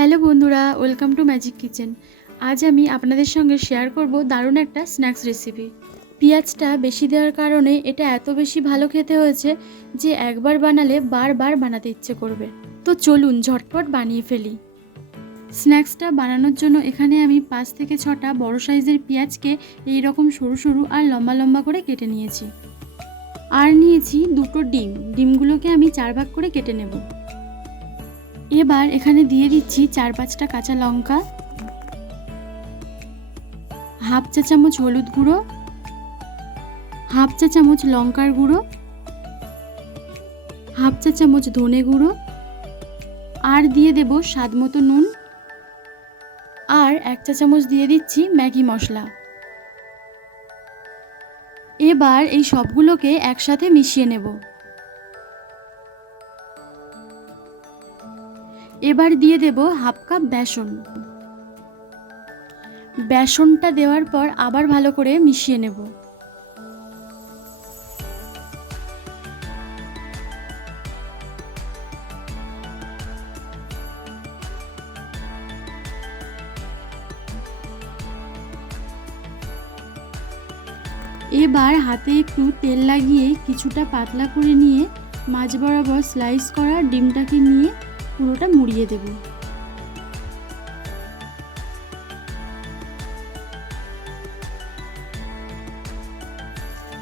Hello বন্ধুরা, welcome to magic kitchen. আজ আমি আপনাদের সঙ্গে শেয়ার করব দারুণ একটা স্ন্যাক্স রেসিপি। পেঁয়াজটা বেশি দেওয়ার কারণে এটা এত বেশি ভালো খেতে হয়েছে যে একবার বানালে বারবার বানাতে ইচ্ছে করবে। তো চলুন ঝটপট বানিয়ে ফেলি। স্ন্যাক্সটা বানানোর জন্য এখানে আমি 5 থেকে 6টা বড় সাইজের পেঁয়াজকে এই রকম সরু সরু আর লম্বা লম্বা করে কেটে নিয়েছি। আর নিয়েছি 2টো ডিম। ডিমগুলোকে আমি 4 ভাগ করে কেটে নেব। এবার এখানে দিয়ে দিচ্ছি 4-5টা কাঁচা লঙ্কা, হাফ চা চামচ হলুদ গুঁড়ো, হাফ চা চামচ লঙ্কার গুঁড়ো, হাফ চা চামচ ধনে গুঁড়ো, আর দিয়ে দেব স্বাদ মতো নুন, আর 1 চা চামচ দিয়ে দিচ্ছি ম্যাগি মশলা। এবার এই সবগুলোকে একসাথে মিশিয়ে নেব। এবার দিয়ে দেব হাফ কাপ বেসন। বেসনটা দেওয়ার পর আবার ভালো করে মিশিয়ে নেব। এবার হাতে একটু তেল লাগিয়ে কিছুটা পাতলা করে নিয়ে মাঝ বরাবর স্লাইস করা ডিমটাকে নিয়ে পুরোটা মুড়িয়ে দেব।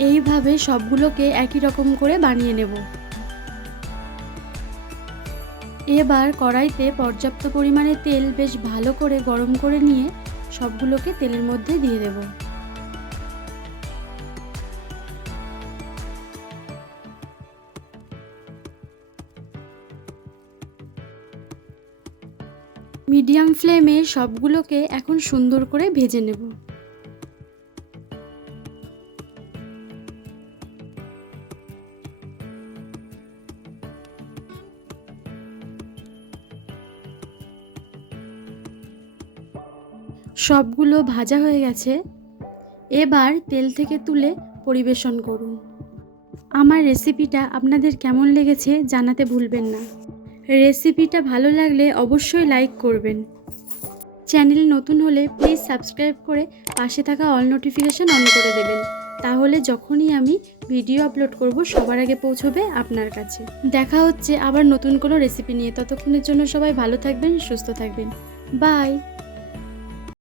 এইভাবে সবগুলোকে একই রকম করে বানিয়ে নেব। এবার কড়াইতে পর্যাপ্ত পরিমাণে তেল বেশ ভালো করে গরম করে নিয়ে সবগুলোকে তেলের মধ্যে দিয়ে দেব। মিডিয়াম ফ্লেমে সবগুলোকে এখন সুন্দর করে ভেজে নেব। সবগুলো ভাজা হয়ে গেছে। এবার তেল থেকে তুলে পরিবেশন করুন। আমার রেসিপিটা আপনাদের কেমন লেগেছে জানাতে ভুলবেন না। রেসিপিটা ভালো লাগলে অবশ্যই লাইক করবেন। চ্যানেল নতুন হলে প্লিজ সাবস্ক্রাইব করে পাশে থাকা অল নোটিফিকেশান অন করে দেবেন। তাহলে যখনই আমি ভিডিও আপলোড করব সবার আগে পৌঁছবে আপনার কাছে। দেখা হচ্ছে আবার নতুন কোনো রেসিপি নিয়ে। ততক্ষণের জন্য সবাই ভালো থাকবেন, সুস্থ থাকবেন। বাই।